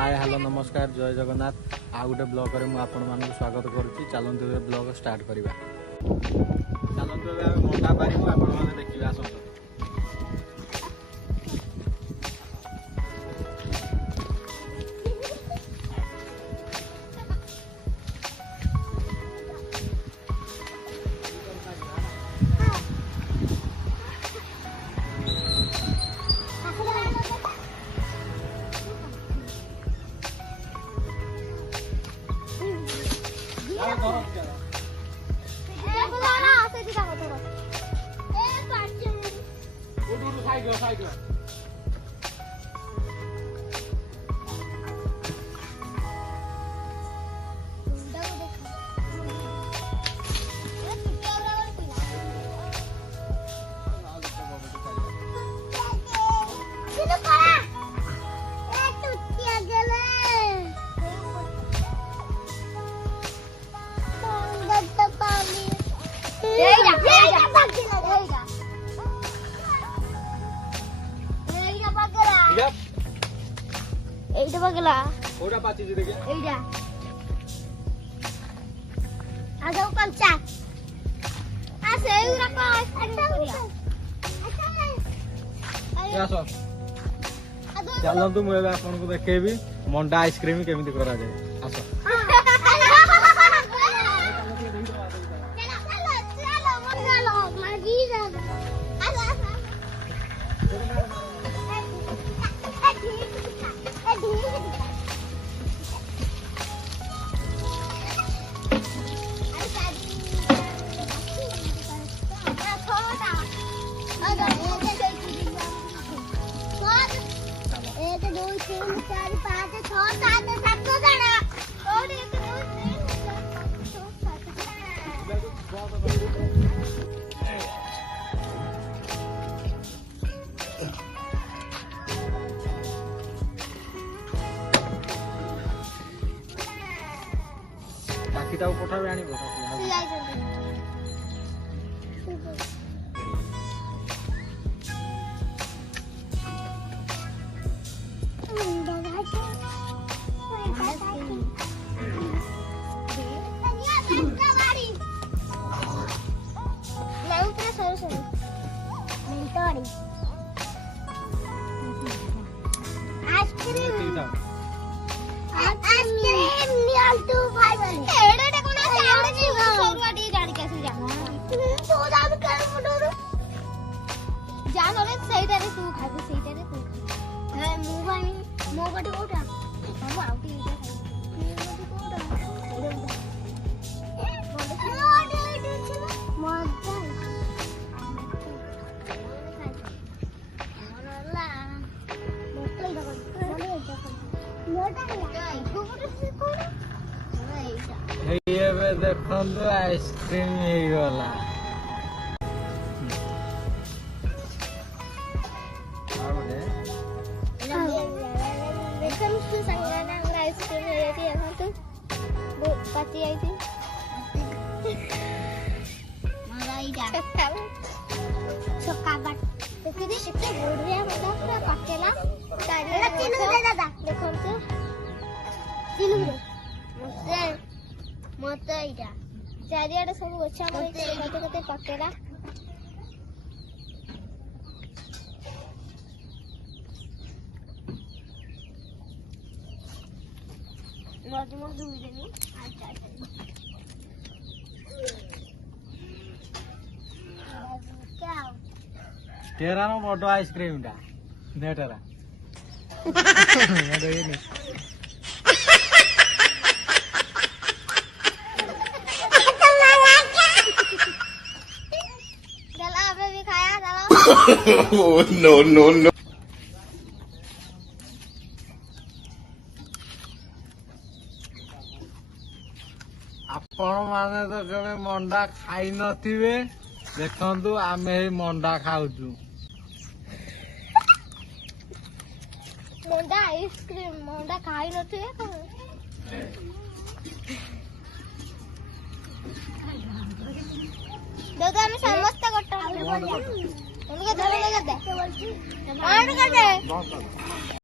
Hi hello नमस्कार जय जगन्नाथ आ गोटे ब्लॉग रे आपण मानक स्वागत करुच्ची। चलतु ब्लॉग स्टार्ट करवा। चलतु मंडा पारिबु आपण माने देखिबा आसंतु। এইটা পাগলা ওটা পাচ্ছি যে দেখে এইটা আজও কাঁচা আছে এইগুলা কই आसो चलतु मुझे आपन को देखेबी मंडा आइसक्रीम केमिति करा जाय। आसो बाकीटा पठाबे आनी देखो आइसक्रीम गला मत एटा चारियाडे सब गछा कते कते पकेला मज मज दुई देनी अच्छा क्या तेरा नो बडो आइसक्रीम टा नेटरा ये नहीं Oh, no. आपण माने तो केबे मंडा खाई नथिबे देखंतु आमे मंडा खाउछु। मंडा आइसक्रीम मंडा खाई नथिबे दादा हम समस्त कट्टा उनके धरे लगा दे और कर दे।